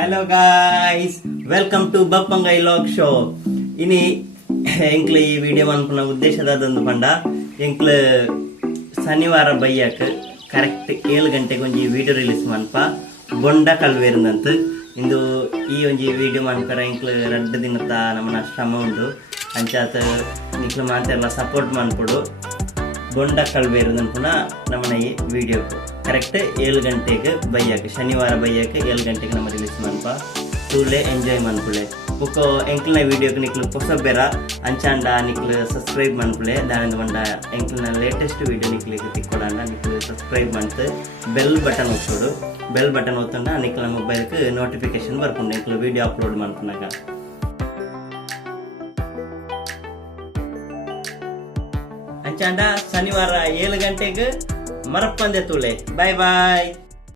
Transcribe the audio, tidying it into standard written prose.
Hello guys, welcome to Bappangai Log Show. Ini ಎಂಕ್ಲ ಈ video ಅನ್ಪುನ ಉದ್ದೇಶದಾದಂದು ಪಂಡ ಎಂಕ್ಲ ಶನಿವಾರ ಬೈಯಕ್ಕೆ ಕರೆಕ್ಟ್ 7 ಗಂಟೆಗೆ ಒಂಜಿ ವಿಡಿಯೋ ರಿಲೀಸ್ ಮನ್ಪ ಬೊಂಡ ಕಲ್ವೇರ್ನಂತ ಇಂದು ಈ ಒಂಜಿ ವಿಡಿಯೋ ಮನ್ಪರ ಎಂಕ್ಲ 2 ದಿನದ ನಮ್ಮನ ಶ್ರಮ ಉಂಟು ಅಂಚಾತ ನಿಕ್ಲು ಮಾತೆಲ್ಲ ಸಪೋರ್ಟ್ ಮನ್ಪುಡು ಬೊಂಡ ಕಲ್ವೇರ್ನಂಪುನ ನಮ್ಮನ ಈ ವಿಡಿಯೋ ಕರೆಕ್ಟ್ 7 ಗಂಟೆಗೆ ಬೈಯಕ್ಕೆ ಶನಿವಾರ ಬೈಯಕ್ಕೆ 7 ಗಂಟೆಗೆ ನಮ್ಮ ರಿಲೀಸ್ ಮನ್ಪ ತೂಲೆ ಎಂಜಾಯ್ ಮನ್ಪುಳೆ ಬುಕ್ಕು ಎಂಕ್ಲನ ವಿಡಿಯೋಗೆ ನಿಕ್ಲು ಹೊಸಬೇರ ಅಂಚಾಂಡ ನಿಕ್ಲು ಸಬ್ಸ್ಕ್ರೈಬ್ ಮನ್ಪುಳೆ ದಾನಂದ ಮಂಡ ಎಂಕ್ಲನ ಲೇಟೆಸ್ಟ್ ವಿಡಿಯೋ ನಿಕ್ಲಿಗೆ ತಿಕ್ಕೊಡಂಡ ನಿಕ್ಲು ಸಬ್ಸ್ಕ್ರೈಬ್ ಮಾಡ್ತು ಬೆಲ್ ಬಟನ್ ಒತ್ತೋಡು ಬೆಲ್ ಬಟನ್ ಒತ್ತಂಡ ನಿಕ್ಲ ಮೊಬೈಲ್ಗೆ ನೋಟಿಫಿಕೇಶನ್ ಬರ್ಕೊಂಡು ನಿಕ್ಲು ವಿಡಿಯೋ ಅಪ್ಲೋಡ್ ಮಾಡ್ಕೊಂಡಾಗ ಅಂಚಾಂಡ ಶನಿವಾರ 7 ಗಂಟೆಗೆ ಮರಪ್ಪಂದೆ ತೂಲೆ ಬಾಯ್ ಬಾಯ್.